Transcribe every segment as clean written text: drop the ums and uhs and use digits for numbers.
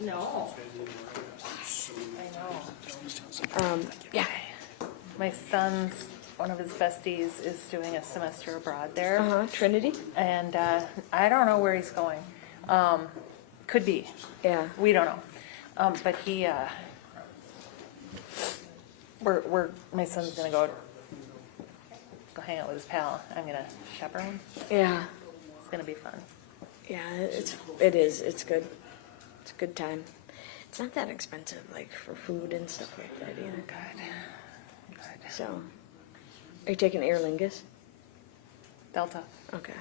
No. I know. Yeah. My son's, one of his besties is doing a semester abroad there. Trinity? And I don't know where he's going. Could be. Yeah. We don't know. But he, my son's gonna go hang out with his pal. I'm gonna chaperone. Yeah. It's gonna be fun. Yeah, it is. It's good. It's a good time. It's not that expensive, like for food and stuff like that either. Good. So, are you taking Aer Lingus? Delta. Okay.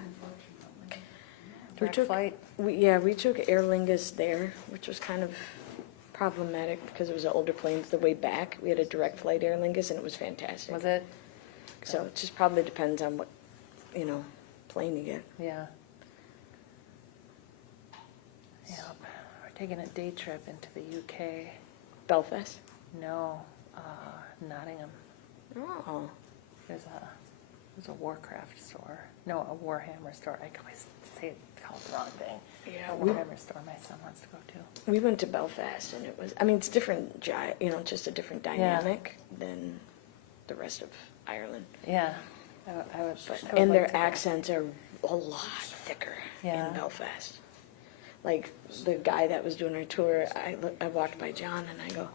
Direct flight. We took Aer Lingus there, which was kind of problematic because it was an older plane. The way back, we had a direct flight Aer Lingus, and it was fantastic. Was it? So it just probably depends on what, plane you get. Yeah. Yep. We're taking a day trip into the UK. Belfast? No, Nottingham. Oh. There's a Warcraft store. No, a Warhammer store. I always call it the wrong thing. Yeah, A Warhammer store my son wants to go to. We went to Belfast, and it's different, just a different dynamic than the rest of Ireland. Yeah. I would And like their to go. accents are a lot thicker Yeah. in Belfast. Like, the guy that was doing our tour, I walked by John, and I go,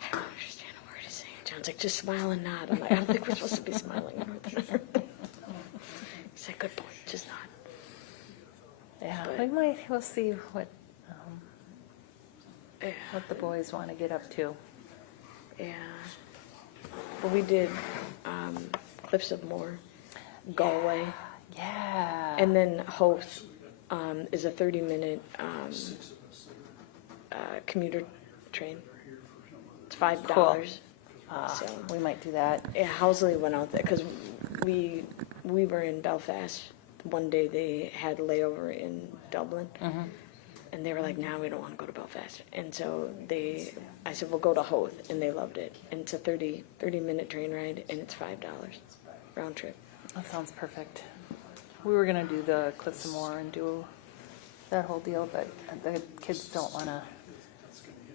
I don't understand a word he's saying. John's like, just smile and nod. I'm like, I don't think we're supposed to be smiling in Northern Ireland. He's like, good point, just nod. Yeah, But- we'll see what the boys want to get up to. Yeah. But we did Cliffs of Moher, Galway, Yeah. and then Howth is a 30-minute commuter train. It's $5. Cool. So We might do that. yeah, Housley went out there because we were in Belfast. One day they had a layover in Dublin. And they were like, "Now we don't want to go to Belfast." And so I said, "We'll go to Howth," and they loved it. And it's a 30-minute train ride, and it's $5 round trip. That sounds perfect. We were gonna do the Cliffs of Moher and do that whole deal, but the kids don't wanna.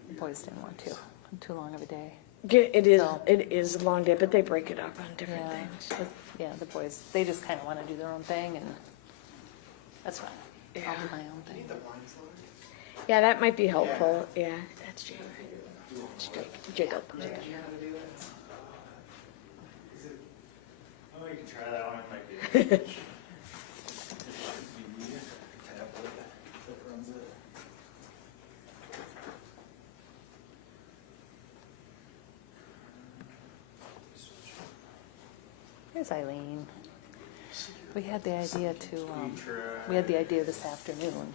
The boys didn't want to. Too long of a day. Yeah, it is. So- It is a long day, but they break it up on different Yeah. things. The boys, they just kind of want to do their own thing, and that's fine. I'll Yeah. do my own thing. Yeah, that might be helpful. Yeah, that's Jake. It's Jacob. Oh, you can try that one. It might be. It should be a tablet that runs it. Here's Eileen. We had the idea this afternoon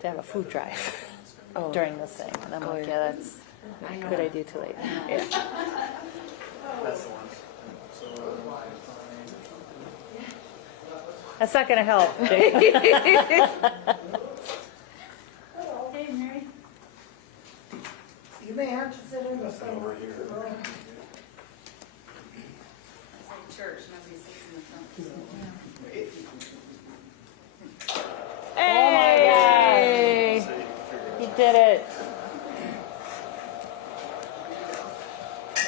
to have a food drive during this thing, and I'm like, yeah, that's a good idea too late. Yeah. That's the one. So, That's not gonna help. Jake. Hey, Mary. You may have to sit in the front. over here. It's like church, nobody sits in the front. Hey! You did it.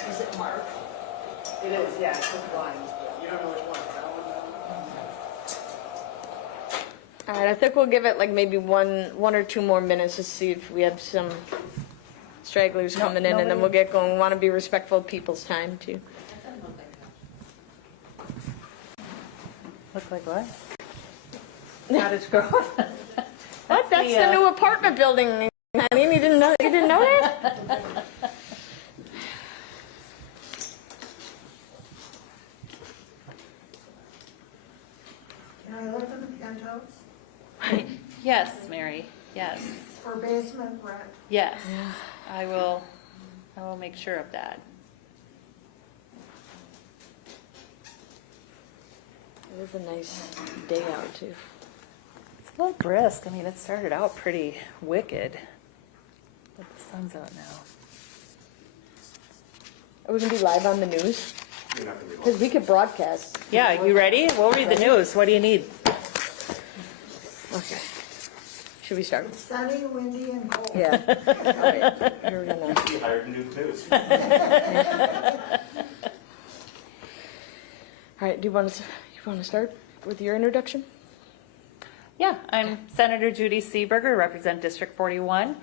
Is it Mark? It is, yeah, it's just blinds, but you don't know which one, that one? All right, I think we'll give it like maybe one or two more minutes to see if we have some stragglers coming in, and then we'll get going. We want to be respectful of people's time too. Look like what? Cottage Grove. What? That's the new apartment building. I mean, you didn't know that? Can I look at the penthouse Yes, Mary. Yes. for basement rent? Yes. I will make sure of that. It was a nice day out too. It's a little brisk. I mean, it started out pretty wicked, but the sun's out now. Are we gonna be live on the news? Because we could broadcast. Yeah, you ready? We'll read the news. What do you need? Okay. Should Should we start? It's sunny, windy, and cold. Yeah. All right. We're gonna. Be hired to do canoes. All right. Do you want to start with your introduction? Yeah, I'm Senator Judy Seeberger, represent District 41,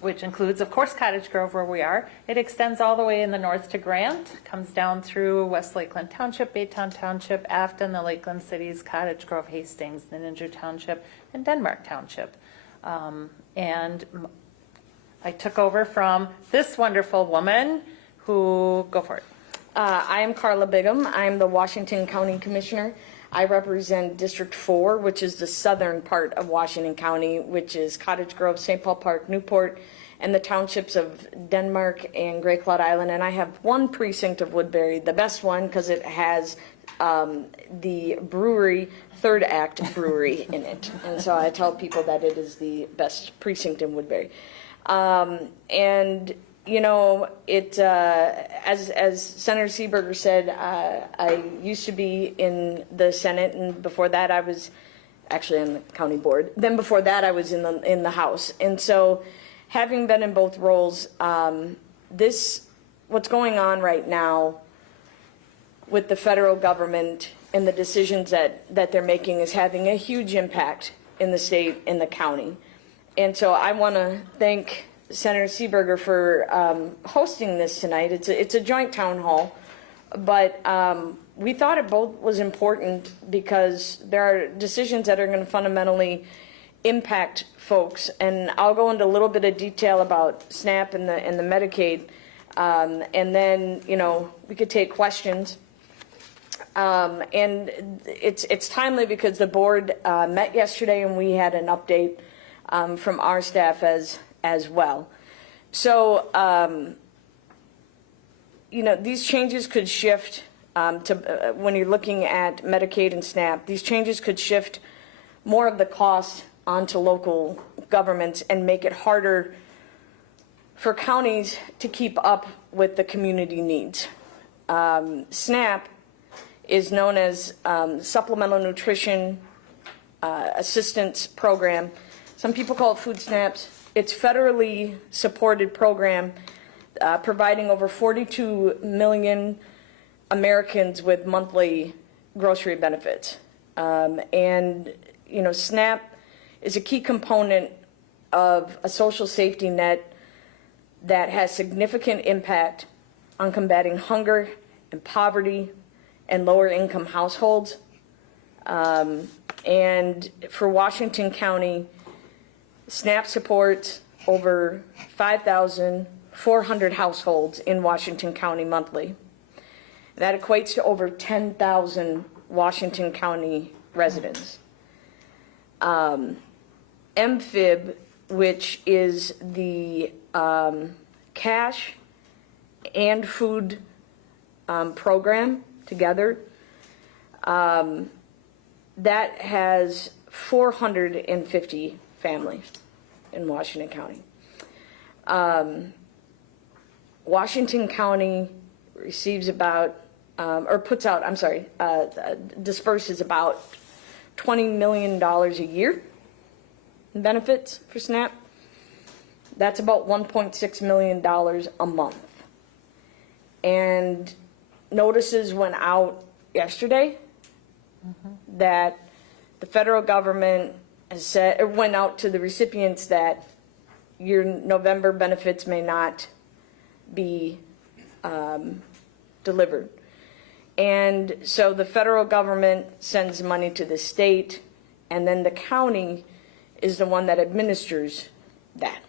which includes, of course, Cottage Grove, where we are. It extends all the way in the north to Grant, comes down through West Lakeland Township, Baytown Township, Afton, the Lakeland cities, Cottage Grove, Hastings, Ninninger Township, and Denmark Township. And I took over from this wonderful woman who, go for it. I am Karla Bigham. I'm the Washington County Commissioner. I represent District 4, which is the southern part of Washington County, which is Cottage Grove, St. Paul Park, Newport, and the townships of Denmark and Great Cloud Island. And I have one precinct of Woodbury, the best one because it has the brewery, Third Act Brewery in it. And so I tell people that it is the best precinct in Woodbury. And you know, as Senator Seeberger said, I used to be in the Senate, and before that I was actually on the county board. Then before that I was in the House. And so, having been in both roles, what's going on right now with the federal government and the decisions that they're making is having a huge impact in the state and the county. And so I want to thank Senator Seeberger for hosting this tonight. It's a joint town hall, but we thought it both was important because there are decisions that are going to fundamentally impact folks, and I'll go into a little bit of detail about SNAP and the Medicaid, and then we could take questions. And it's timely because the board met yesterday, and we had an update from our staff as well. So, these changes could shift when you're looking at Medicaid and SNAP, these changes could shift more of the cost onto local governments and make it harder for counties to keep up with the community needs. SNAP is known as Supplemental Nutrition Assistance Program. Some people call it food stamps. It's federally supported program providing over 42 million Americans with monthly grocery benefits. And SNAP is a key component of a social safety net that has significant impact on combating hunger and poverty and lower income households. And for Washington County, SNAP supports over 5,400 households in Washington County monthly. That equates to over 10,000 Washington County residents. MFIB, which is the cash and food program together, that has 450 families in Washington County. Washington County receives about, disperses about $20 million a year in benefits for SNAP. That's about $1.6 million a month. And notices went out yesterday that the federal government has said, it went out to the recipients that your November benefits may not be delivered. And so the federal government sends money to the state, and then the county is the one that administers that.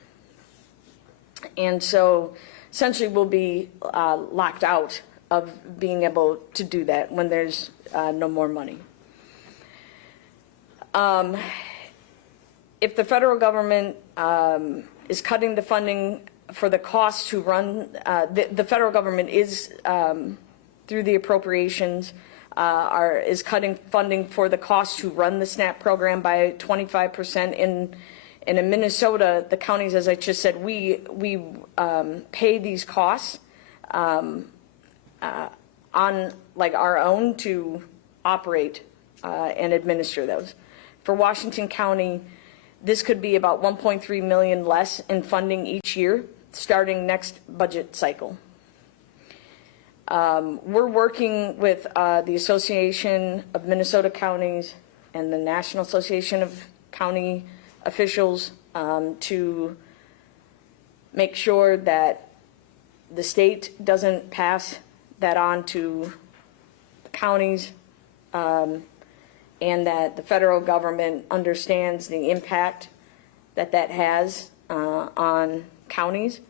And so essentially we'll be locked out of being able to do that when there's no more money. If the federal government is cutting the funding for the cost to run, the federal government is, through the appropriations, is cutting funding for the cost to run the SNAP program by 25%. In Minnesota, the counties, as I just said, we pay these costs on like our own to operate and administer those. For Washington County, This could be about 1.3 million less in funding each year, starting next budget cycle. We're working with the Association of Minnesota Counties and the National Association of County Officials to make sure that the state doesn't pass that on to the counties, and that the federal government understands the impact that that has on counties,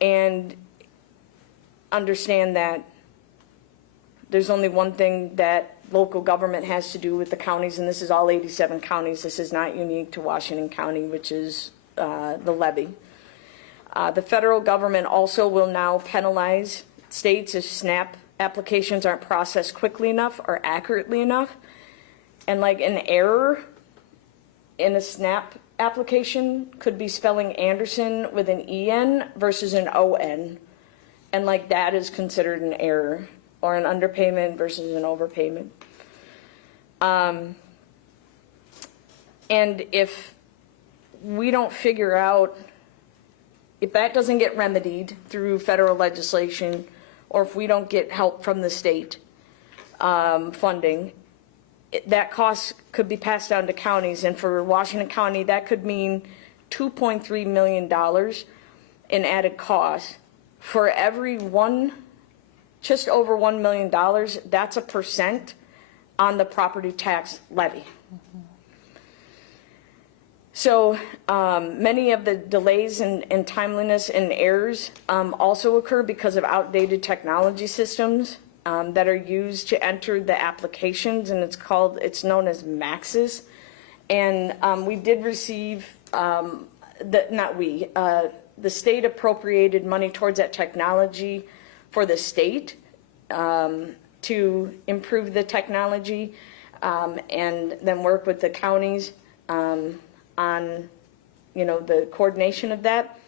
and understand that there's only one thing that local government has to do with the counties, and this is all 87 counties. This is not unique to Washington County, which is the levy. The federal government also will now penalize states if SNAP applications aren't processed quickly enough or accurately enough. And like an error in a SNAP application could be spelling Anderson with an EN versus an ON. And like that is considered an error, or an underpayment versus an overpayment. And if we don't figure out, if that doesn't get remedied through federal legislation, or if we don't get help from the state funding, that cost could be passed down to counties. And for Washington County, that could mean $2.3 million in added costs. For every just over $1 million, that's a percent on the property tax levy. So many of the delays and timeliness and errors also occur because of outdated technology systems that are used to enter the applications, and it's known as Maxis. And we did receive, the state appropriated money towards that technology for the state to improve the technology, and then work with the counties on the coordination of that.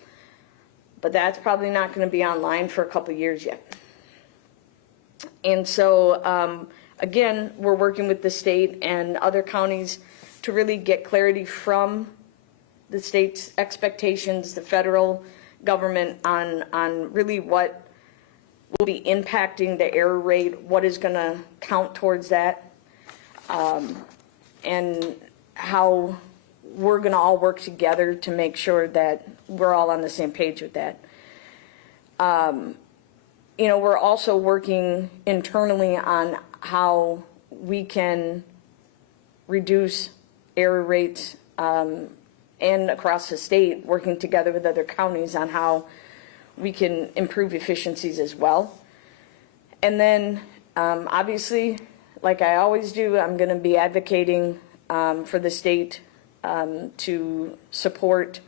But that's probably not going to be online for a couple of years yet. And so again, we're working with the state and other counties to really get clarity from the state's expectations, the federal government, on really what will be impacting the error rate, what is going to count towards that, and how we're going to all work together to make sure that we're all on the same page with that. We're also working internally on how we can reduce error rates and across the state, working together with other counties on how we can improve efficiencies as well. And then obviously, like I always do, I'm going to be advocating for the state to support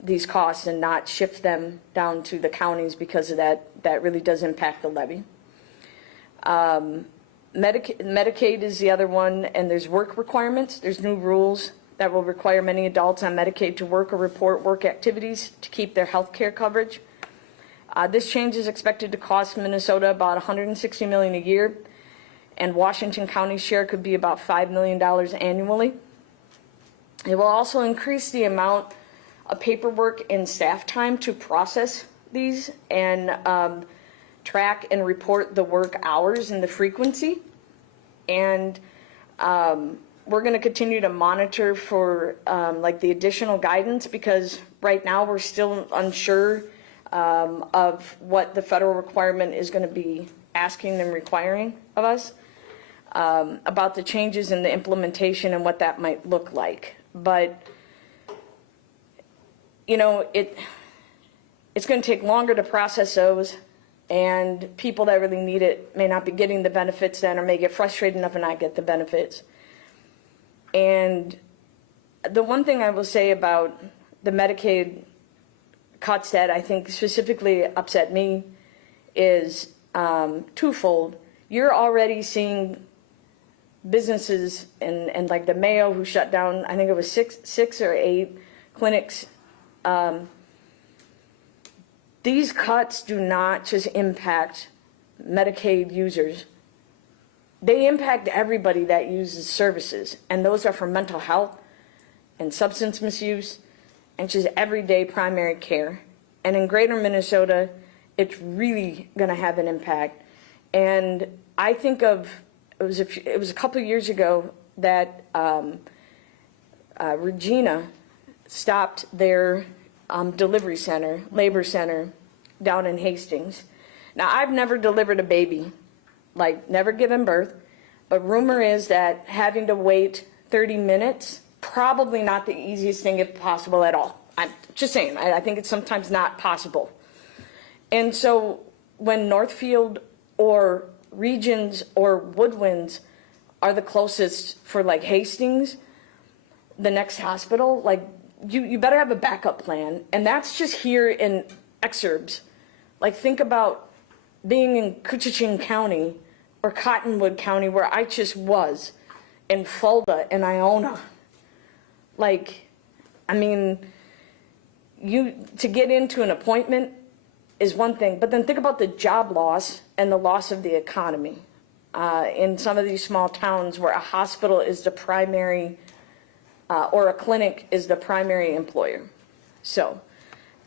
these costs and not shift them down to the counties, because of that really does impact the levy. Medicaid is the other one, and there's work requirements. There's new rules that will require many adults on Medicaid to work or report work activities to keep their health care coverage. This change is expected to cost Minnesota about $160 million a year, and Washington County's share could be about $5 million annually. It will also increase the amount of paperwork and staff time to process these and track and report the work hours and the frequency. And we're going to continue to monitor for the additional guidance, because right now we're still unsure of what the federal requirement is going to be asking and requiring of us, about the changes in the implementation and what that might look like. But it's going to take longer to process those, and people that really need it may not be getting the benefits then, or may get frustrated enough and not get the benefits. And the one thing I will say about the Medicaid cuts that I think specifically upset me is twofold. You're already seeing businesses and like the Mayo, who shut down, I think it was six or eight clinics. These cuts do not just impact Medicaid users. They impact everybody that uses services, and those are for mental health, and substance misuse, and just everyday primary care. And in greater Minnesota, it's really going to have an impact. And I think of, it was a couple of years ago that Regina stopped their delivery center, labor center, down in Hastings. Now, I've never delivered a baby, like never given birth, but rumor is that having to wait 30 minutes, probably not the easiest thing if possible at all. I'm just saying, I think it's sometimes not possible. And so when Northfield or Regions or Woodwinds are the closest for like Hastings, the next hospital, like you better have a backup plan. And that's just here in exurbs. Like think about being in Coochin County or Cottonwood County where I just was, in Fulda and Iona. Like, I mean, to get into an appointment is one thing, but then think about the job loss and the loss of the economy in some of these small towns where a hospital is the primary or a clinic is the primary employer. So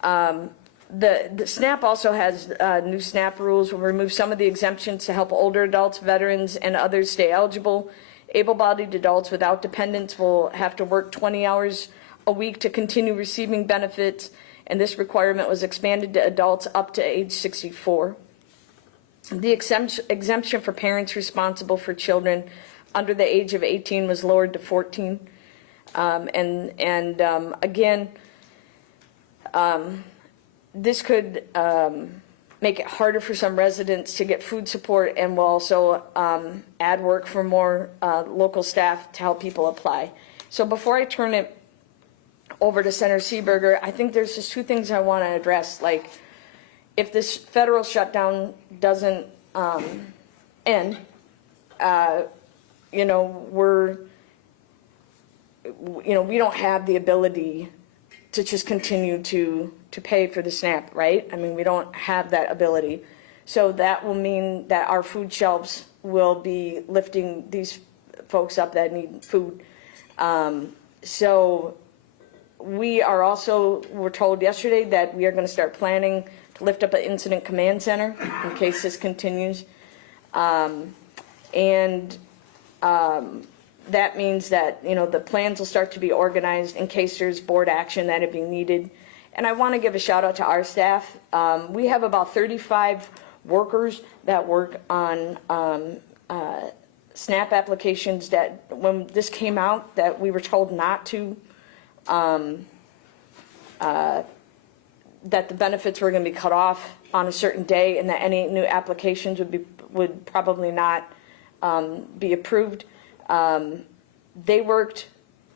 the SNAP also has new SNAP rules. Will remove some of the exemptions to help older adults, veterans, and others stay eligible. Able-bodied adults without dependents will have to work 20 hours a week to continue receiving benefits, and this requirement was expanded to adults up to age 64. The exemption for parents responsible for children under the age of 18 was lowered to 14. Again, this could make it harder for some residents to get food support, and will also add work for more local staff to help people apply. So before I turn it over to Senator Seeberger, I think there's just two things I want to address. Like, if this federal shutdown doesn't end, we don't have the ability to just continue to pay for the SNAP, right? I mean, we don't have that ability. So that will mean that our food shelves will be lifting these folks up that need food. So we are also, we're told yesterday that we are going to start planning to lift up an incident command center in case this continues. That means that, the plans will start to be organized in case there's board action that would be needed. And I want to give a shout out to our staff. We have about 35 workers that work on SNAP applications that when this came out that we were told not to, that the benefits were going to be cut off on a certain day, and that any new applications would probably not be approved. They worked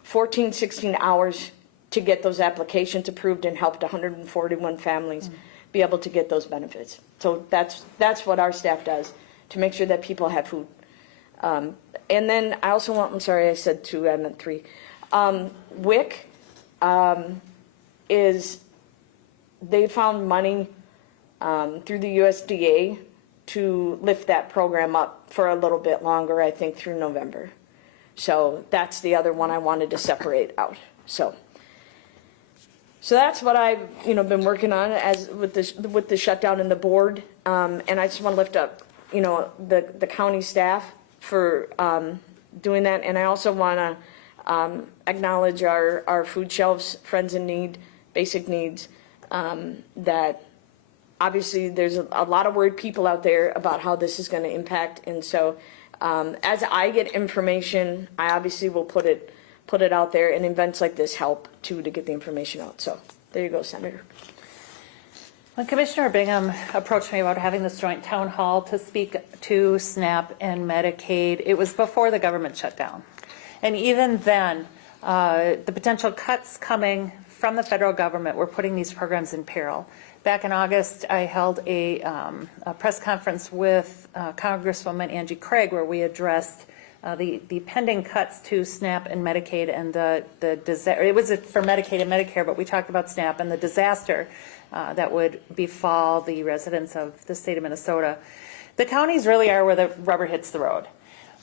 14, 16 hours to get those applications approved and helped 141 families be able to get those benefits. So that's what our staff does to make sure that people have food. And then I also want, I'm sorry, I said 2, I meant 3. WIC they found money through the USDA to lift that program up for a little bit longer, I think through November. So that's the other one I wanted to separate out. So that's what I've been working on as with the shutdown and the board, and I just want to lift up the county staff for doing that, and I also want to acknowledge our food shelves, Friends in Need, basic needs. That obviously there's a lot of worried people out there about how this is going to impact, and so as I get information, I obviously will put it out there, and events like this help too to get the information out. So there you go, Senator. When Commissioner Bigham approached me about having this joint town hall to speak to SNAP and Medicaid, it was before the government shutdown. And even then, the potential cuts coming from the federal government were putting these programs in peril. Back in August, I held a press conference with Congresswoman Angie Craig, where we addressed the pending cuts to SNAP and Medicaid and the disaster. It was for Medicaid and Medicare, but we talked about SNAP and the disaster that would befall the residents of the state of Minnesota. The counties really are where the rubber hits the road.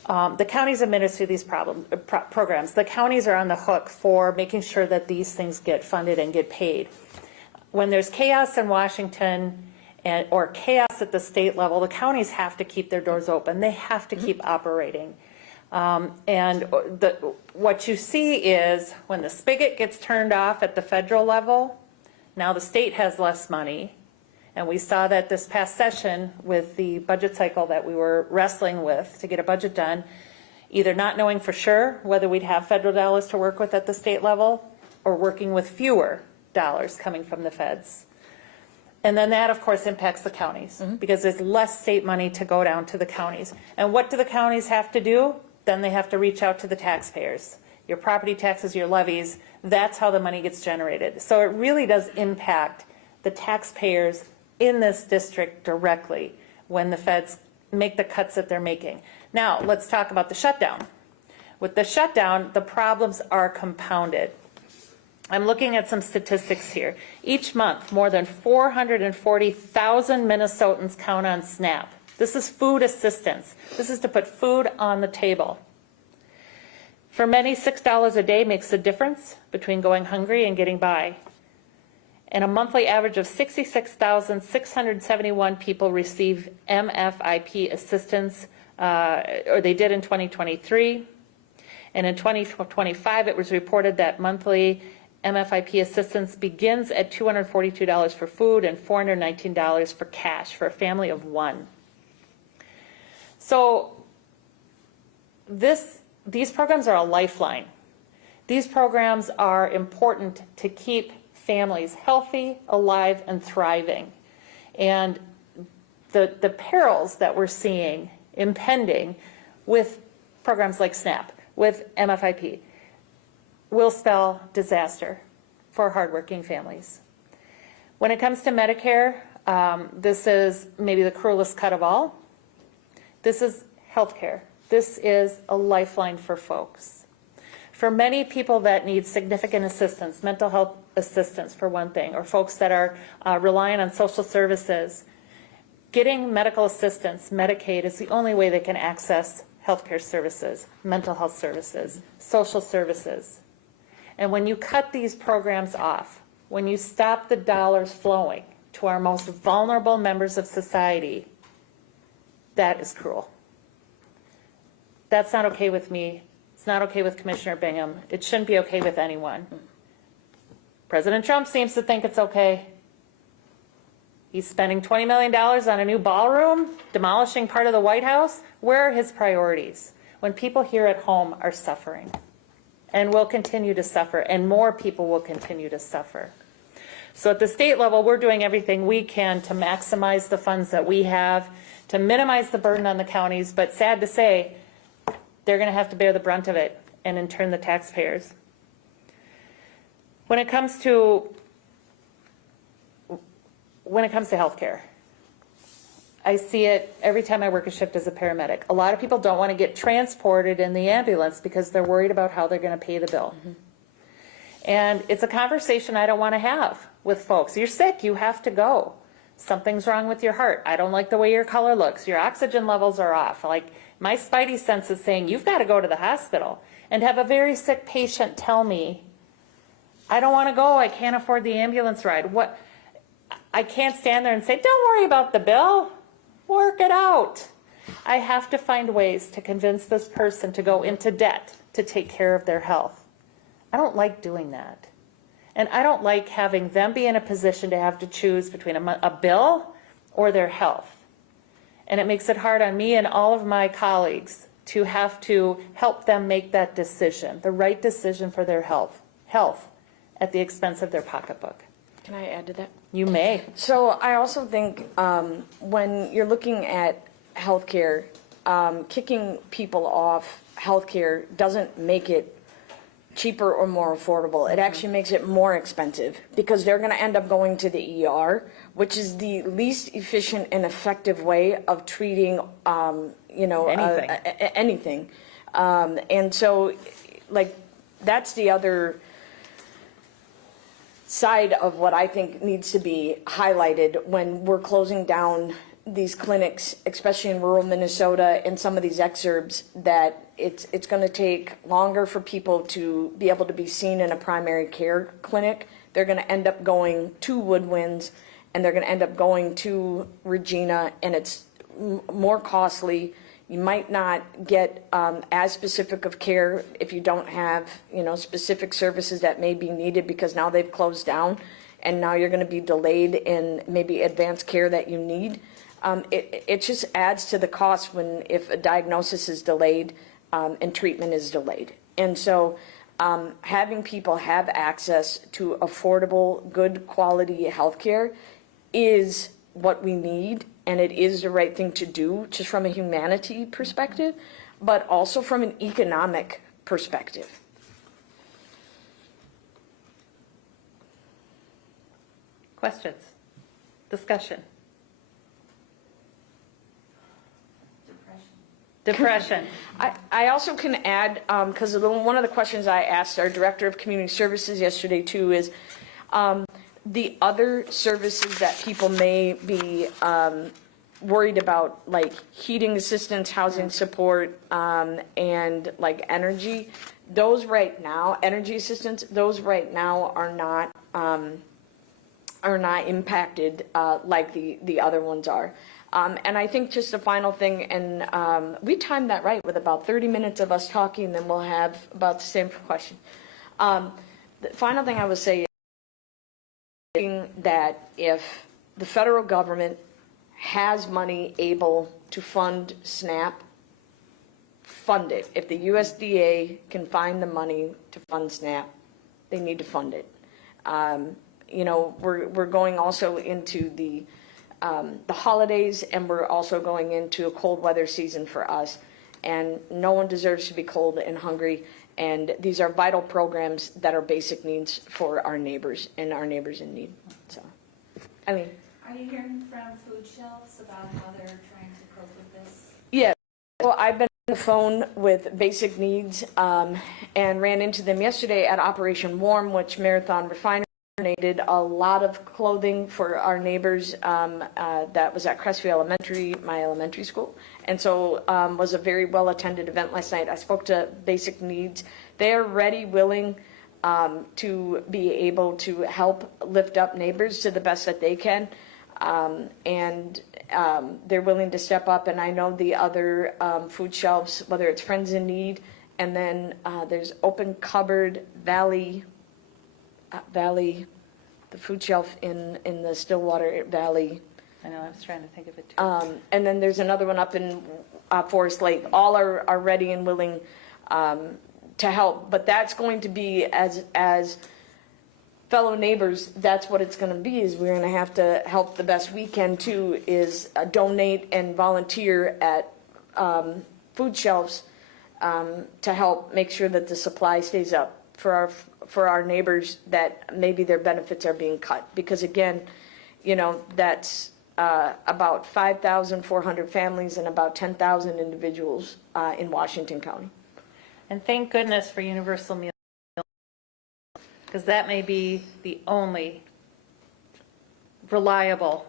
The counties administer these programs. The counties are on the hook for making sure that these things get funded and get paid. When there's chaos in Washington or chaos at the state level, the counties have to keep their doors open. They have to keep operating. And what you see is when the spigot gets turned off at the federal level, now the state has less money. And we saw that this past session with the budget cycle that we were wrestling with to get a budget done, either not knowing for sure whether we'd have federal dollars to work with at the state level or working with fewer dollars coming from the feds. And then that, of course, impacts the counties because there's less state money to go down to the counties. And what do the counties have to do? Then they have to reach out to the taxpayers. Your property taxes, your levies, that's how the money gets generated. So it really does impact the taxpayers in this district directly when the feds make the cuts that they're making. Now, let's talk about the shutdown. With the shutdown, the problems are compounded. I'm looking at some statistics here. Each month, more than 440,000 Minnesotans count on SNAP. This is food assistance. This is to put food on the table. For many, $6 a day makes a difference between going hungry and getting by. And a monthly average of 66,671 people receive MFIP assistance, or they did in 2023. And in 2025, it was reported that monthly MFIP assistance begins at $242 for food and $419 for cash for a family of one. So these programs are a lifeline. These programs are important to keep families healthy, alive, and thriving. And the perils that we're seeing impending with programs like SNAP, with MFIP, will spell disaster for hardworking families. When it comes to Medicare, this is maybe the cruelest cut of all. This is healthcare. This is a lifeline for folks. For many people that need significant assistance, mental health assistance for one thing, or folks that are relying on social services, getting medical assistance, Medicaid, is the only way they can access healthcare services, mental health services, social services. And when you cut these programs off, when you stop the dollars flowing to our most vulnerable members of society, that is cruel. That's not okay with me. It's not okay with Commissioner Bigham. It shouldn't be okay with anyone. President Trump seems to think it's okay. He's spending $20 million on a new ballroom, demolishing part of the White House. Where are his priorities when people here at home are suffering and will continue to suffer, and more people will continue to suffer? So at the state level, we're doing everything we can to maximize the funds that we have, to minimize the burden on the counties, but sad to say, they're going to have to bear the brunt of it, and in turn the taxpayers. When it comes to healthcare, I see it every time I work a shift as a paramedic. A lot of people don't want to get transported in the ambulance because they're worried about how they're going to pay the bill. And it's a conversation I don't want to have with folks. You're sick, you have to go. Something's wrong with your heart. I don't like the way your color looks. Your oxygen levels are off. Like, my spidey sense is saying, you've got to go to the hospital. And have a very sick patient tell me, I don't want to go, I can't afford the ambulance ride. What? I can't stand there and say, don't worry about the bill. Work it out. I have to find ways to convince this person to go into debt to take care of their health. I don't like doing that. And I don't like having them be in a position to have to choose between a bill or their health. And it makes it hard on me and all of my colleagues to have to help them make that decision, the right decision for their health at the expense of their pocketbook. Can I add to that? You may. So I also think when you're looking at healthcare, kicking people off healthcare doesn't make it cheaper or more affordable. It actually makes it more expensive because they're going to end up going to the ER, which is the least efficient and effective way of treating, anything. And so, like, that's the other side of what I think needs to be highlighted when we're closing down these clinics, especially in rural Minnesota, in some of these exurbs, that it's going to take longer for people to be able to be seen in a primary care clinic. They're going to end up going to Woodwinds, and they're going to end up going to Regina, and it's more costly. You might not get as specific of care if you don't have, you know, specific services that may be needed because now they've closed down, and now you're going to be delayed in maybe advanced care that you need. It just adds to the cost if a diagnosis is delayed and treatment is delayed. And so having people have access to affordable, good quality health care is what we need, and it is the right thing to do just from a humanity perspective, but also from an economic perspective. Questions? Discussion? Depression. I also can add, because one of the questions I asked our Director of Community Services yesterday too is the other services that people may be worried about, like heating assistance, housing support, and like energy. Those right now, energy assistance, those right now are not impacted like the other ones are. And I think just a final thing, and we timed that right with about 30 minutes of us talking, and then we'll have about the same question. The final thing I would say is that if the federal government has money able to fund SNAP, fund it. If the USDA can find the money to fund SNAP, they need to fund it. You know, we're going also into the holidays, and we're also going into a cold weather season for us, and no one deserves to be cold and hungry, and these are vital programs that are basic needs for our neighbors and our neighbors in need. So, I mean, Are you hearing from food shelves about how they're trying to cope with this? yeah, well, I've been on the phone with Basic Needs and ran into them yesterday at Operation Warm, which Marathon Refinery donated a lot of clothing for our neighbors that was at Crestview Elementary, my elementary school. And so was a very well-attended event last night. I spoke to Basic Needs. They're ready, willing to be able to help lift up neighbors to the best that they can. And they're willing to step up. And I know the other food shelves, whether it's Friends in Need, and then there's Open Cupboard, Valley, the food shelf in the Stillwater Valley. I know, I was trying to think of it too. And then there's another one up in Forest Lake. All are ready and willing to help. But that's going to be, as fellow neighbors, that's what it's going to be, is we're going to have to help the best we can too, is donate and volunteer at food shelves to help make sure that the supply stays up for our neighbors that maybe their benefits are being cut. Because again, you know, that's about 5,400 families and about 10,000 individuals in Washington County. And thank goodness for universal meal, because that may be the only reliable,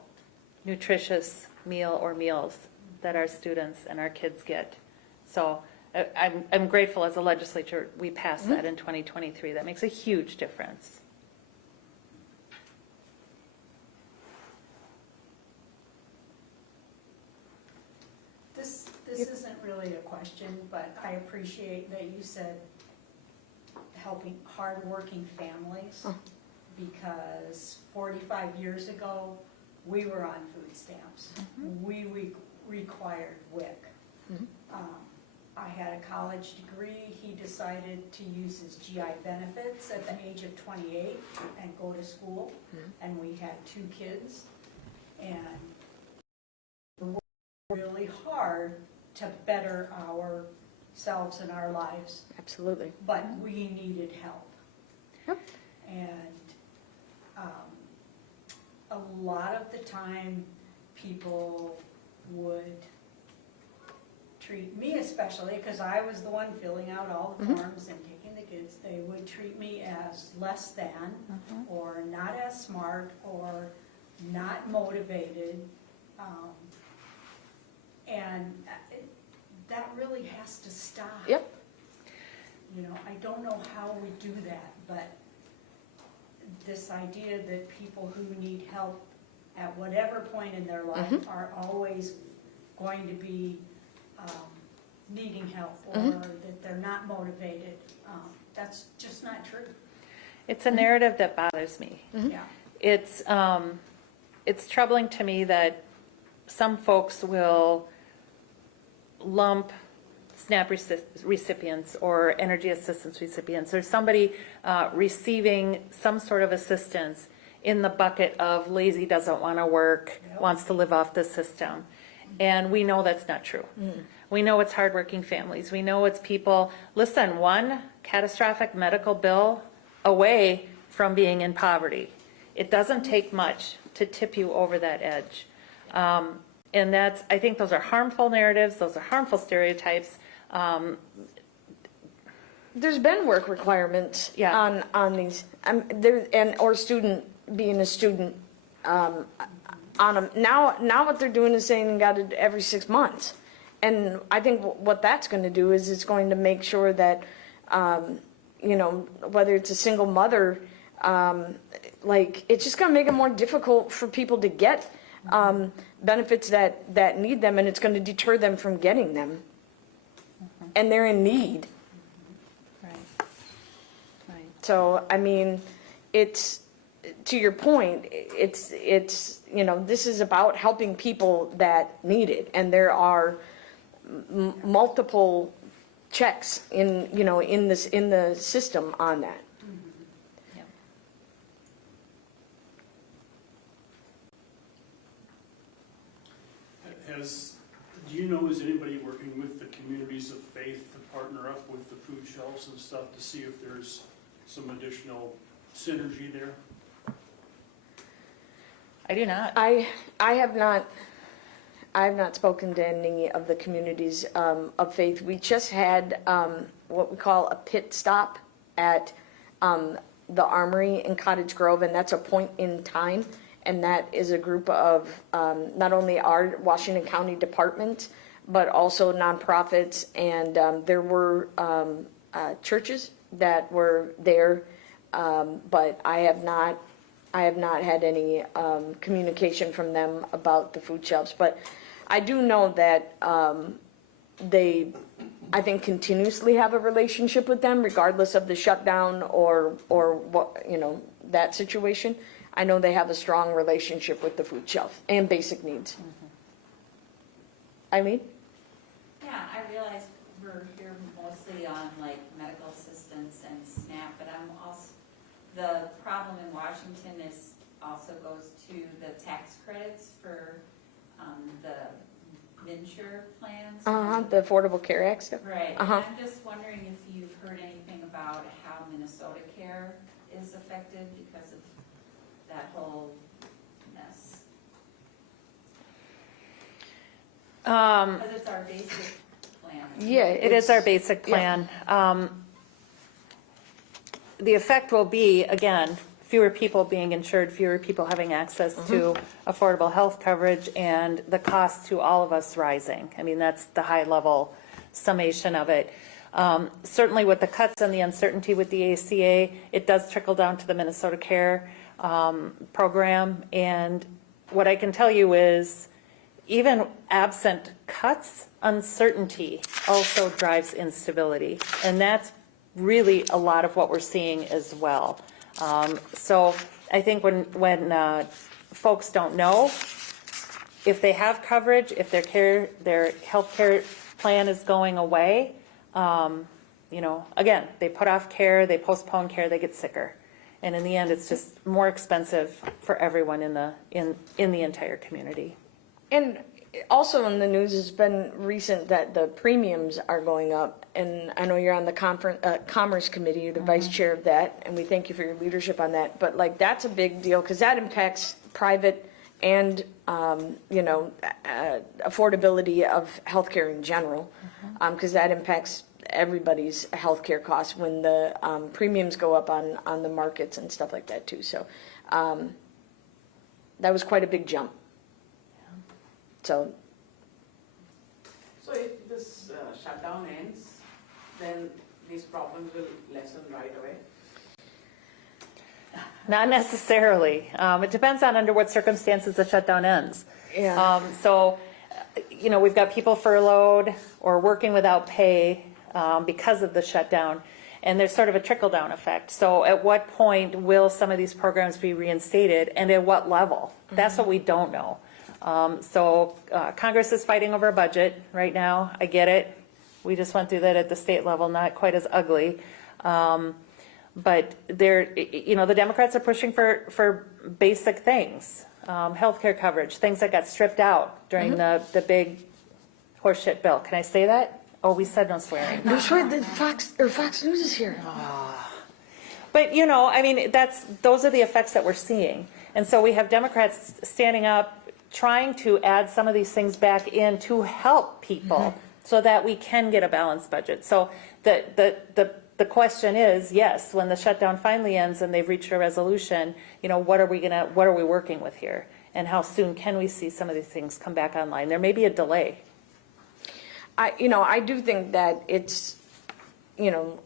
nutritious meal or meals that our students and our kids get. So I'm grateful as a legislature we passed that in 2023. That makes a huge difference. This isn't really a question, but I appreciate that you said helping hardworking families, because 45 years ago, we were on food stamps. We required WIC. I had a college degree. He decided to use his GI benefits at the age of 28 and go to school, and we had 2 kids, and we worked really hard to better ourselves and our lives. Absolutely. But we needed help. Yep. And a lot of the time, people would treat me, especially because I was the one filling out all the forms and taking the kids, they would treat me as less than, or not as smart, or not motivated. And that really has to stop. Yep. You know, I don't know how we do that, but this idea that people who need help at whatever point in their life are always going to be needing help, or that they're not motivated, that's just not true. It's a narrative that bothers me. Yeah. It's troubling to me that some folks will lump SNAP recipients or energy assistance recipients or somebody receiving some sort of assistance in the bucket of lazy, doesn't want to work, wants to live off the system. And we know that's not true. We know it's hardworking families. We know it's people, listen, one catastrophic medical bill away from being in poverty. It doesn't take much to tip you over that edge. And that's, I think those are harmful narratives, those are harmful stereotypes. There's been work requirements Yeah. on these, or student, being a student, on them. Now what they're doing is saying you got it every 6 months. And I think what that's going to do is it's going to make sure that, you know, whether it's a single mother, like, it's just going to make it more difficult for people to get benefits that need them, and it's going to deter them from getting them. And they're in need. Right. Right. So, I mean, it's, to your point, it's, you know, this is about helping people that need it. And there are multiple checks in, you know, in the system on that. Yep. Do you know, is anybody working with the communities of faith to partner up with the food shelves and stuff to see if there's some additional synergy there? I do not. I have not spoken to any of the communities of faith. We just had what we call a pit stop at the Armory in Cottage Grove, and that's a point in time. And that is a group of not only our Washington County department, but also nonprofits. And there were churches that were there, but I have not had any communication from them about the food shelves. But I do know that they, I think, continuously have a relationship with them, regardless of the shutdown or what, you know, that situation. I know they have a strong relationship with the food shelf and basic needs. I mean? Yeah, I realize we're here mostly on like medical assistance and SNAP, but I'm also, the problem in Washington is also goes to the tax credits for the MNsure plans. The Affordable Care Act stuff. Right, and I'm just wondering if you've heard anything about how Minnesota Care is affected because of that whole mess. Because it's our basic plan. Yeah, It is our basic plan. The effect will be, again, fewer people being insured, fewer people having access to affordable health coverage, and the cost to all of us rising. I mean, that's the high level summation of it. Certainly with the cuts and the uncertainty with the ACA, it does trickle down to the Minnesota Care program. And what I can tell you is, even absent cuts, uncertainty also drives instability. And that's really a lot of what we're seeing as well. So I think when folks don't know if they have coverage, if their health care plan is going away, you know, again, they put off care, they postpone care, they get sicker. And in the end, it's just more expensive for everyone in the entire community. And also in the news, it's been recent that the premiums are going up. And I know you're on the Commerce Committee, you're the vice chair of that, and we thank you for your leadership on that. But like, that's a big deal because that impacts private and, you know, affordability of healthcare in general, because that impacts everybody's healthcare costs when the premiums go up on the markets and stuff like that too. So that was quite a big jump. So So if this shutdown ends, then these problems will lessen right away? Not necessarily. It depends on under what circumstances the shutdown ends. Yeah. So, you know, we've got people furloughed or working without pay because of the shutdown, and there's sort of a trickle-down effect. So at what point will some of these programs be reinstated, and at what level? That's what we don't know. So Congress is fighting over a budget right now. I get it. We just went through that at the state level, not quite as ugly. But they're, you know, the Democrats are pushing for basic things, healthcare coverage, things that got stripped out during the big horseshit bill. Can I say that? Oh, we said no swearing. No, sure, the Fox News is here. But, you know, I mean, those are the effects that we're seeing. And so we have Democrats standing up, trying to add some of these things back in to help people so that we can get a balanced budget. So the question is, yes, when the shutdown finally ends and they've reached a resolution, you know, what are we working with here? And how soon can we see some of these things come back online? There may be a delay. I do think that it's, you know,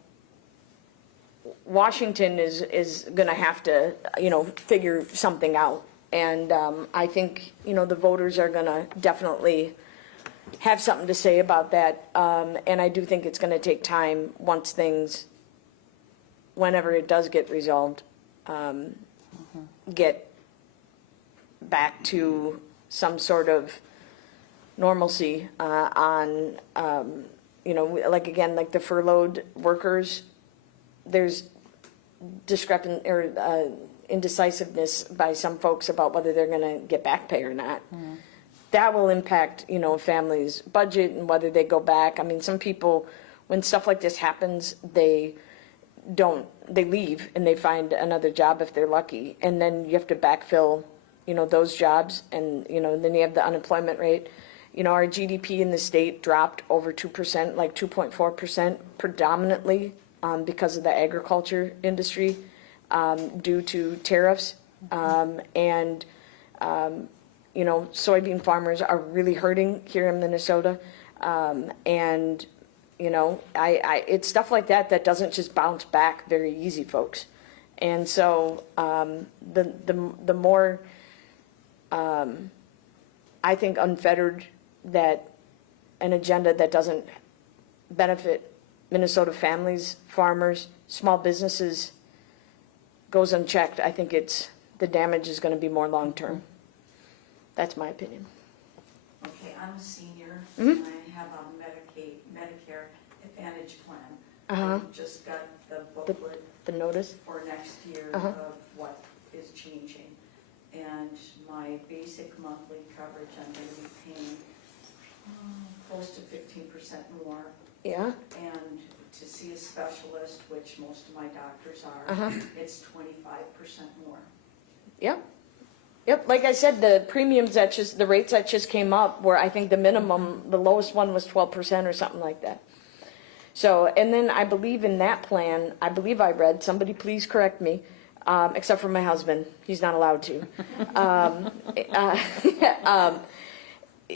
Washington is going to have to, you know, figure something out. And I think, you know, the voters are going to definitely have something to say about that. And I do think it's going to take time once whenever it does get resolved, get back to some sort of normalcy on, you know, like again, like the furloughed workers, there's indecisiveness by some folks about whether they're going to get back pay or not. That will impact, you know, a family's budget and whether they go back. I mean, some people, when stuff like this happens, they leave and they find another job if they're lucky. And then you have to backfill, you know, those jobs. And, you know, then you have the unemployment rate. You know, our GDP in the state dropped over 2%, like 2.4%, predominantly because of the agriculture industry due to tariffs. You know, soybean farmers are really hurting here in Minnesota. And, you know, it's stuff like that doesn't just bounce back very easy, folks. And so the more, I think, unfettered that an agenda that doesn't benefit Minnesota families, farmers, small businesses goes unchecked, I think the damage is going to be more long-term. That's my opinion. Okay, I'm a senior, and I have a Medicare Advantage plan. I just got the booklet The notice? for next year of what is changing. And my basic monthly coverage, I'm going to be paying close to 15% more. Yeah. And to see a specialist, which most of my doctors are, it's 25% more. Yep. Yep, like I said, the premiums the rates that just came up were, I think the minimum, the lowest one was 12% or something like that. So, and then I believe in that plan, I read, somebody please correct me, except for my husband, he's not allowed to.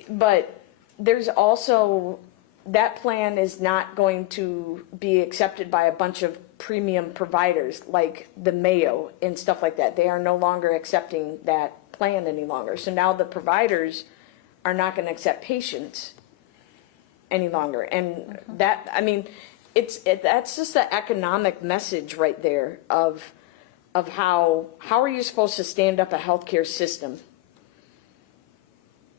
But there's also, that plan is not going to be accepted by a bunch of premium providers like the Mayo and stuff like that. They are no longer accepting that plan any longer. So now the providers are not going to accept patients any longer. And that, I mean, that's just the economic message right there of how are you supposed to stand up a healthcare system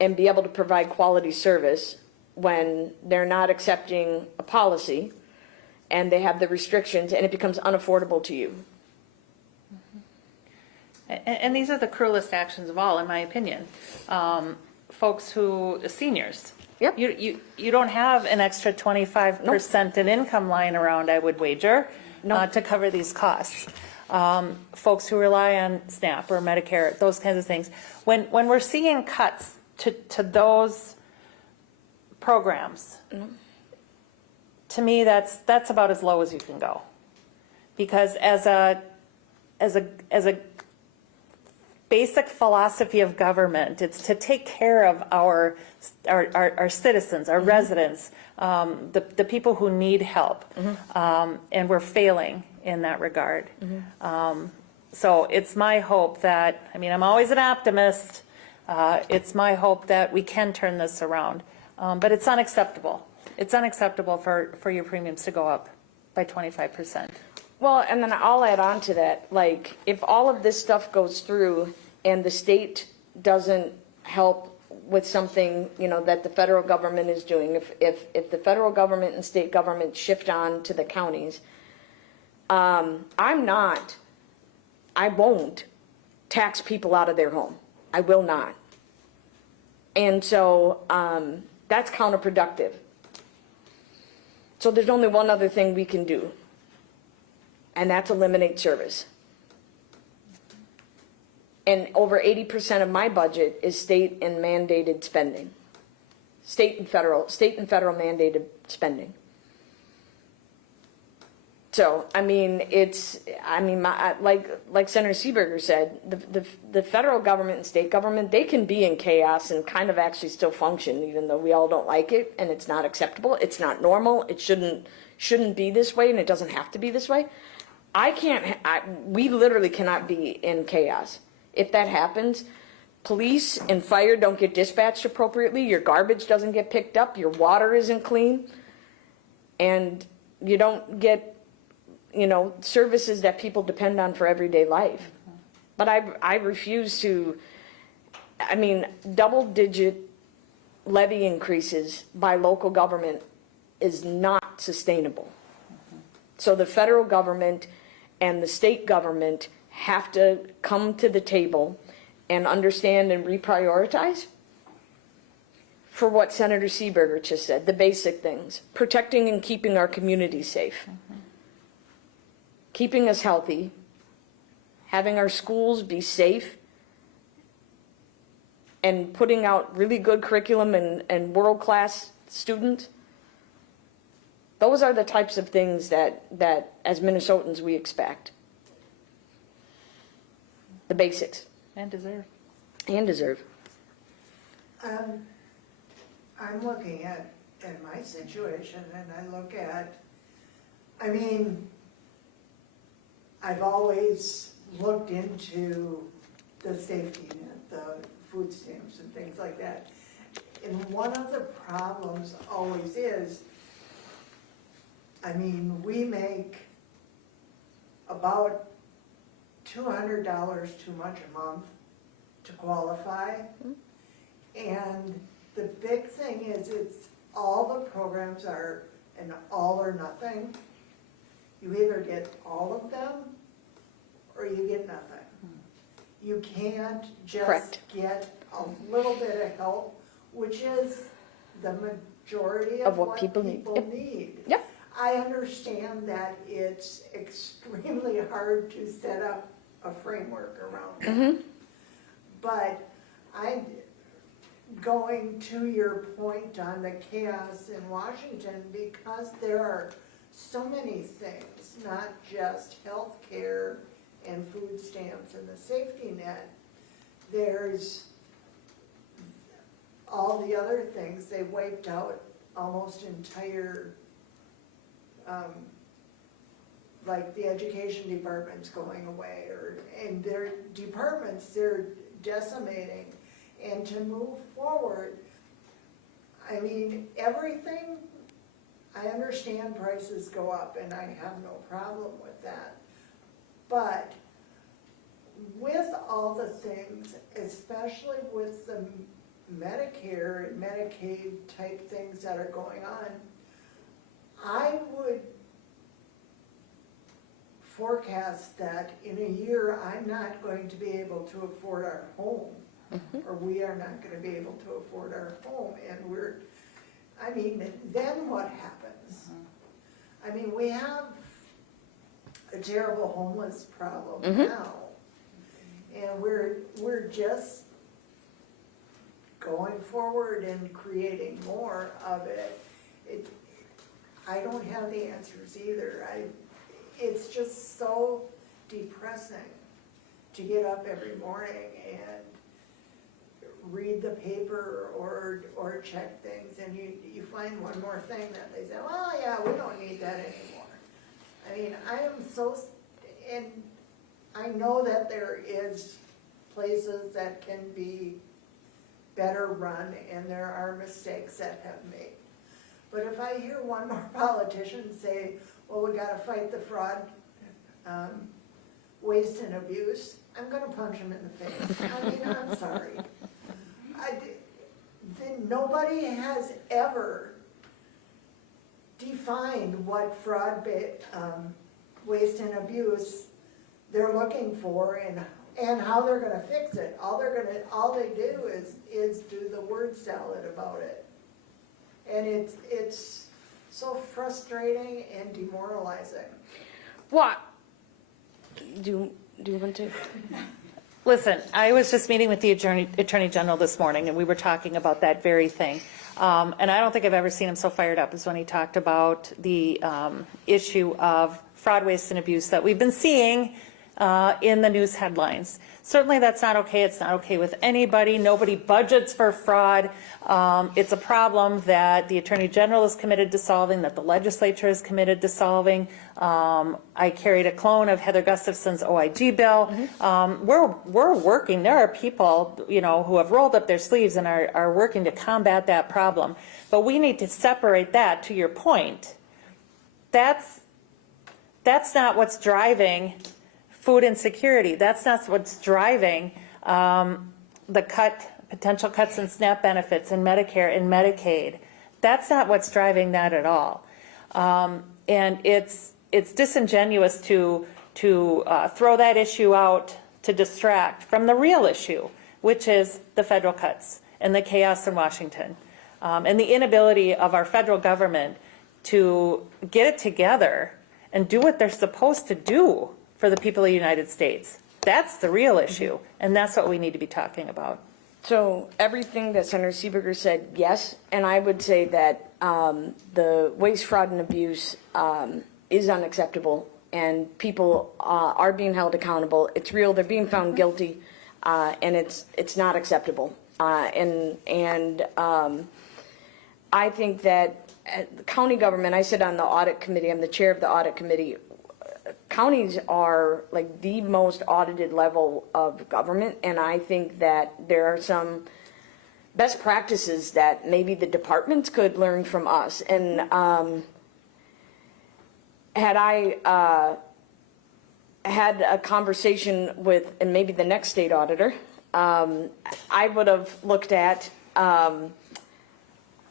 and be able to provide quality service when they're not accepting a policy and they have the restrictions and it becomes unaffordable to you. And these are the cruelest actions of all, in my opinion. Seniors. Yep. You don't have an extra 25% in income lying around, I would wager, to cover these costs. Folks who rely on SNAP or Medicare, those kinds of things. When we're seeing cuts to those programs, to me that's about as low as you can go, because as a basic philosophy of government. It's to take care of our citizens, our residents, the people who need help. And we're failing in that regard. So it's my hope that, I mean, I'm always an optimist. It's my hope that we can turn this around. But it's unacceptable. It's unacceptable for your premiums to go up by 25%. Well, and then I'll add on to that, like, if all of this stuff goes through and the state doesn't help with something, you know, that the federal government is doing, if the federal government and state government shift on to the counties, I won't tax people out of their home. I will not. And so that's counterproductive. So there's only one other thing we can do, and that's eliminate service. And over 80% of my budget is state and mandated spending. State and federal mandated spending. So, I mean, like Senator Seeberger said, the federal government and state government, they can be in chaos and kind of actually still function, even though we all don't like it and it's not acceptable. It's not normal. It shouldn't be this way, and it doesn't have to be this way. We literally cannot be in chaos. If that happens, police and fire don't get dispatched appropriately, your garbage doesn't get picked up, your water isn't clean, and you don't get, you know, services that people depend on for everyday life. But I refuse to, I mean, double-digit levy increases by local government is not sustainable. So the federal government and the state government have to come to the table and understand and reprioritize for what Senator Seeberger just said, the basic things, protecting and keeping our communities safe, keeping us healthy, having our schools be safe, and putting out really good curriculum and world-class students. Those are the types of things that as Minnesotans we expect. The basics. And deserve. And deserve. I'm looking at my situation, and I look at, I mean, I've always looked into the safety net, the food stamps and things like that. And one of the problems always is, I mean, we make about $200 too much a month to qualify. And the big thing is, it's all the programs are an all or nothing. You either get all of them or you get nothing. You can't just Correct. get a little bit of help, which is the majority of what people need. Yep. I understand that it's extremely hard to set up a framework around that. But going to your point on the chaos in Washington, because there are so many things, not just health care and food stamps and the safety net, there's all the other things. They wiped out almost entire, like the education department's going away, and their departments they're decimating. And to move forward, I mean, everything, I understand prices go up and I have no problem with that. But with all the things, especially with the Medicare and Medicaid type things that are going on, I would forecast that in a year I'm not going to be able to afford our home. Or we are not going to be able to afford our home, and I mean, then what happens? I mean, we have a terrible homeless problem now, and we're just going forward and creating more of it. I don't have the answers either. It's just so depressing to get up every morning and read the paper or check things, and you find one more thing that they say, well, yeah, we don't need that anymore. I mean, I am so, and I know that there is places that can be better run, and there are mistakes that have made. But if I hear one more politician say, well, we gotta fight the fraud, waste and abuse, I'm gonna punch him in the face. I mean, I'm sorry. Nobody has ever defined what fraud, waste and abuse they're looking for and how they're gonna fix it. All they do is do the word salad about it. And it's so frustrating and demoralizing. What? Do you want to? Listen, I was just meeting with the Attorney General this morning, and we were talking about that very thing. And I don't think I've ever seen him so fired up as when he talked about the issue of fraud, waste, and abuse that we've been seeing in the news headlines. Certainly that's not okay. It's not okay with anybody. Nobody budgets for fraud. It's a problem that the Attorney General is committed to solving, that the legislature is committed to solving. I carried a clone of Heather Gustafson's OIG bill. We're working. There are people, who have rolled up their sleeves and are working to combat that problem. But we need to separate that, to your point. That's not what's driving food insecurity. That's not what's driving the potential cuts in SNAP benefits and Medicare and Medicaid. That's not what's driving that at all. And it's disingenuous to throw that issue out to distract from the real issue, which is the federal cuts and the chaos in Washington, and the inability of our federal government to get it together and do what they're supposed to do for the people of the United States. That's the real issue, and that's what we need to be talking about. So everything that Senator Seeberger said, yes, and I would say that the waste, fraud, and abuse is unacceptable, and people are being held accountable. It's real. They're being found guilty, and it's not acceptable. And I think that the county government, I sit on the audit committee. I'm the chair of the audit committee. Counties are like the most audited level of government, and I think that there are some best practices that maybe the departments could learn from us. And had I had a conversation with, and maybe the next state auditor, I would have looked at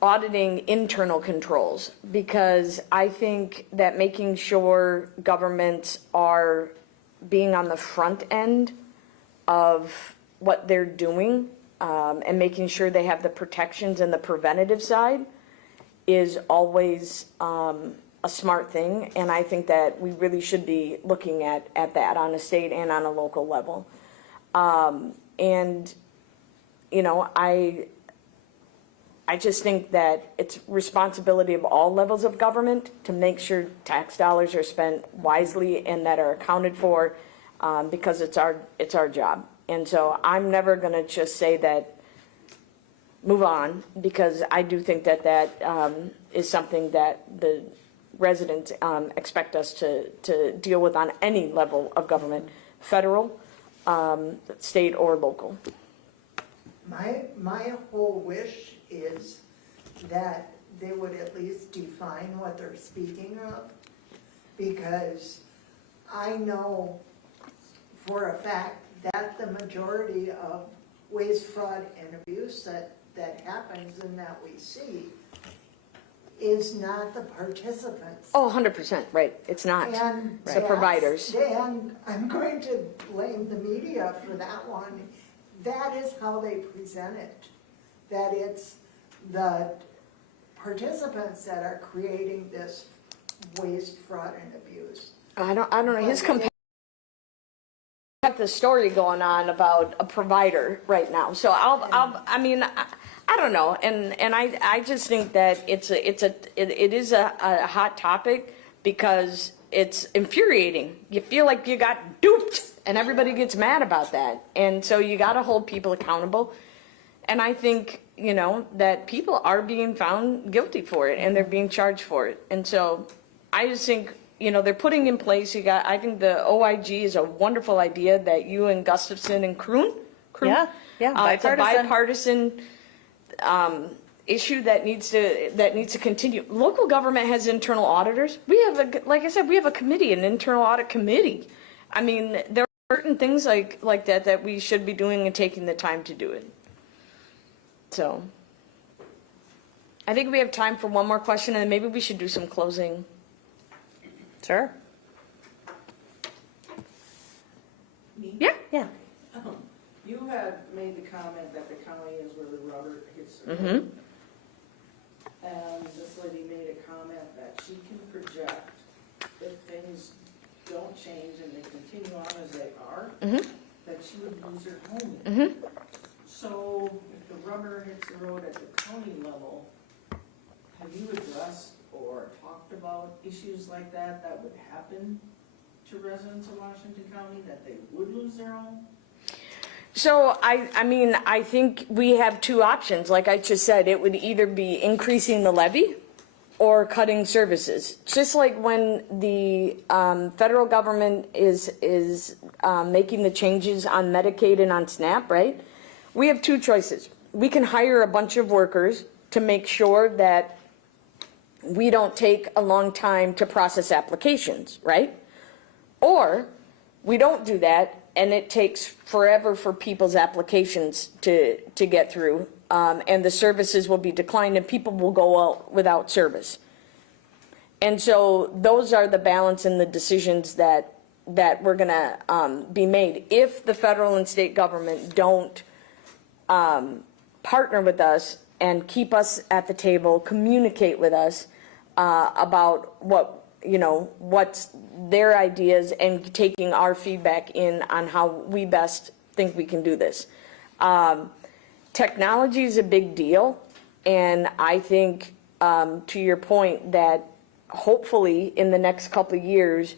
auditing internal controls, because I think that making sure governments are being on the front end of what they're doing and making sure they have the protections and the preventative side is always a smart thing. And I think that we really should be looking at that on a state and on a local level. I just think that it's responsibility of all levels of government to make sure tax dollars are spent wisely and that are accounted for, because it's our job. And so I'm never going to just say that move on, because I do think that is something that the residents expect us to deal with on any level of government, federal, state, or local. My whole wish is that they would at least define what they're speaking of, because I know for a fact that the majority of waste, fraud, and abuse that happens and that we see is not the participants. Oh, 100%, right. It's not And the providers. And I'm going to blame the media for that one. That is how they present it, that it's the participants that are creating this waste, fraud, and abuse. I don't know. His competitor got the story going on about a provider right now. So I don't know. And I just think that it is a hot topic, because it's infuriating. You feel like you got duped, and everybody gets mad about that. And so you got to hold people accountable. And I think, you know, that people are being found guilty for it, and they're being charged for it. And so I just think, you know, they're putting in place, I think the OIG is a wonderful idea that you and Gustafson and Kroon. Yeah, It's a bipartisan issue that needs to continue. Local government has internal auditors. We have like I said, we have a committee, an internal audit committee. I mean, there are certain things like that we should be doing and taking the time to do it. So I think we have time for one more question, and then maybe we should do some closing. Sure. Me? Yeah. Yeah. You had made the comment that the county is where the rubber hits the road. Mm-hmm. And this lady made a comment that she can project if things don't change and they continue on as they are, that she would lose her home. Mm-hmm. So if the rubber hits the road at the county level, have you addressed or talked about issues like that would happen to residents of Washington County, that they would lose their home? So I mean, I think we have two options. Like I just said, it would either be increasing the levy or cutting services. Just like when the federal government is making the changes on Medicaid and on SNAP, right? We have two choices. We can hire a bunch of workers to make sure that we don't take a long time to process applications, right? Or we don't do that, and it takes forever for people's applications to get through, and the services will be declined, and people will go out without service. And so those are the balance and the decisions that we're going to be made. If the federal and state government don't partner with us and keep us at the table, communicate with us about what's their ideas, and taking our feedback in on how we best think we can do this. Technology is a big deal, and I think to your point that hopefully in the next couple of years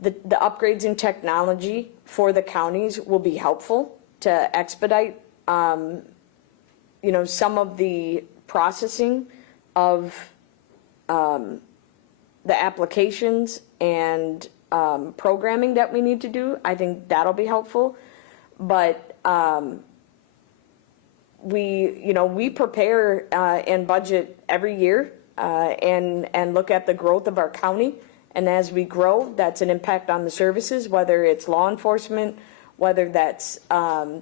the upgrades in technology for the counties will be helpful to expedite some of the processing of the applications and programming that we need to do. I think that'll be helpful. But we prepare and budget every year and look at the growth of our county. And as we grow, that's an impact on the services, whether it's law enforcement, whether that's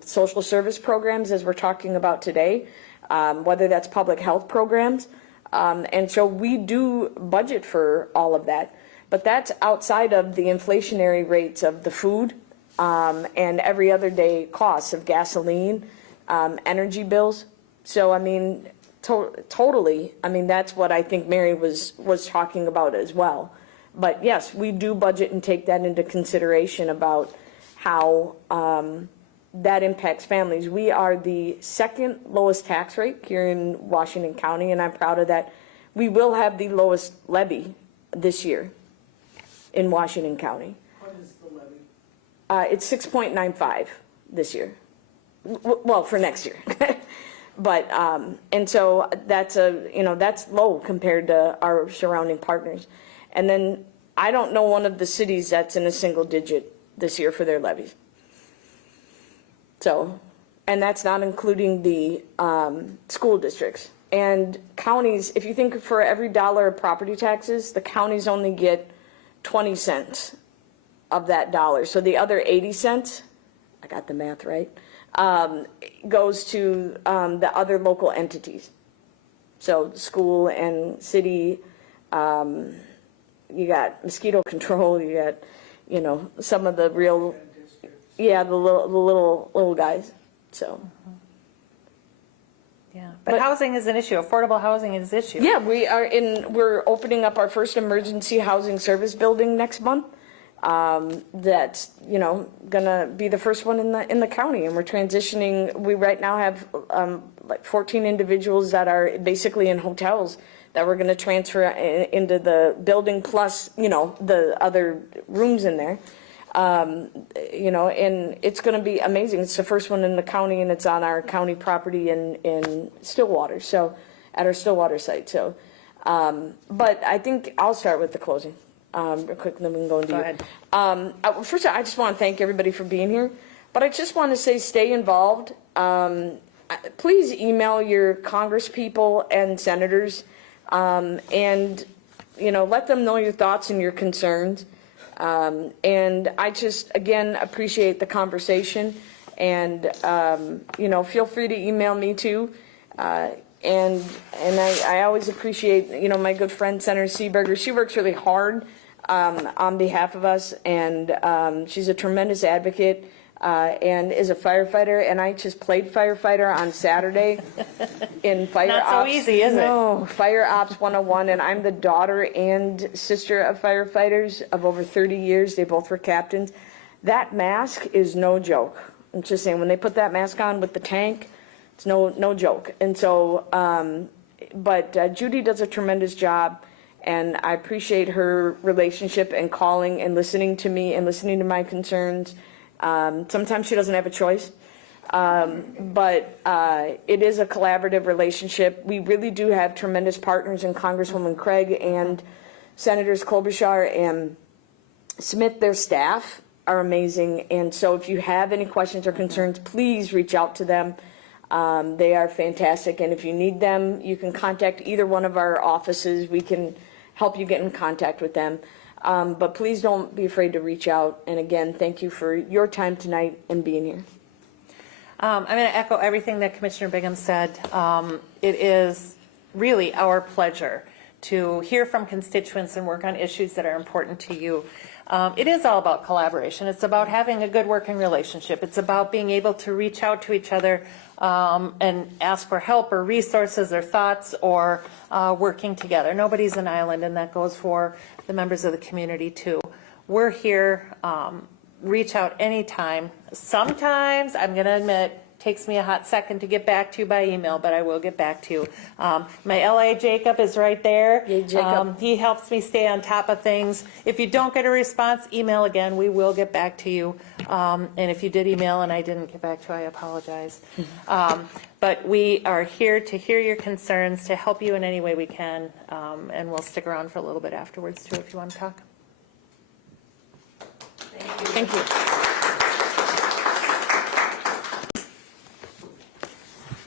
social service programs, as we're talking about today, whether that's public health programs. And so we do budget for all of that. But that's outside of the inflationary rates of the food and every other day costs of gasoline, energy bills. So, I mean, totally. I mean, that's what I think Mary was talking about as well. But yes, we do budget and take that into consideration about how that impacts families. We are the second lowest tax rate here in Washington County, and I'm proud of that. We will have the lowest levy this year in Washington County. What is the levy? It's 6.95 this year. Well, for next year. But, and so that's that's low compared to our surrounding partners. And then I don't know one of the cities that's in a single digit this year for their levies. So, and that's not including the school districts. And counties, if you think for every $1 of property taxes, the counties only get 20 cents of that dollar. So the other 80 cents, I got the math right, goes to the other local entities. So school and city, you got mosquito control, you got, some of the real, the little guys, so. Yeah, but housing is an issue. Affordable housing is an issue. Yeah, we're opening up our first emergency housing service building next month. That's, gonna be the first one in the county, and we're transitioning. We right now have like 14 individuals that are basically in hotels that we're gonna transfer into the building plus, you know, the other rooms in there. You know, and it's gonna be amazing. It's the first one in the county, and it's on our county property in Stillwater, so, at our Stillwater site, so. But I think I'll start with the closing, real quick, and then we can go into you. First, I just want to thank everybody for being here, but I just want to say stay involved. Please email your Congress people and senators, and, you know, let them know your thoughts and your concerns. And I just, again, appreciate the conversation, and, you know, feel free to email me too. And I always appreciate, you know, my good friend, Senator Seeberger. She works really hard on behalf of us, and she's a tremendous advocate and is a firefighter. And I just played firefighter on Saturday in Fire Ops. Not so easy, is it? No, Fire Ops 101, and I'm the daughter and sister of firefighters of over 30 years. They both were captains. That mask is no joke. I'm just saying, when they put that mask on with the tank, it's no joke. And so, but Judy does a tremendous job, and I appreciate her relationship and calling and listening to me and listening to my concerns. Sometimes she doesn't have a choice, but it is a collaborative relationship. We really do have tremendous partners in Congresswoman Craig and Senators Klobuchar and Smith. Their staff are amazing, and so if you have any questions or concerns, please reach out to them. They are fantastic, and if you need them, you can contact either one of our offices. We can help you get in contact with them. But please don't be afraid to reach out. And again, thank you for your time tonight and being here. I'm going to echo everything that Commissioner Bigham said. It is really our pleasure to hear from constituents and work on issues that are important to you. It is all about collaboration. It's about having a good working relationship. It's about being able to reach out to each other and ask for help or resources or thoughts, or working together. Nobody's an island, and that goes for the members of the community too. We're here. Reach out anytime. Sometimes, I'm going to admit, takes me a hot second to get back to you by email, but I will get back to you. My LA Jacob is right there. Yay, Jacob. He helps me stay on top of things. If you don't get a response, email again. We will get back to you. And if you did email and I didn't get back to you, I apologize. But we are here to hear your concerns, to help you in any way we can, and we'll stick around for a little bit afterwards too if you want to talk. Thank you.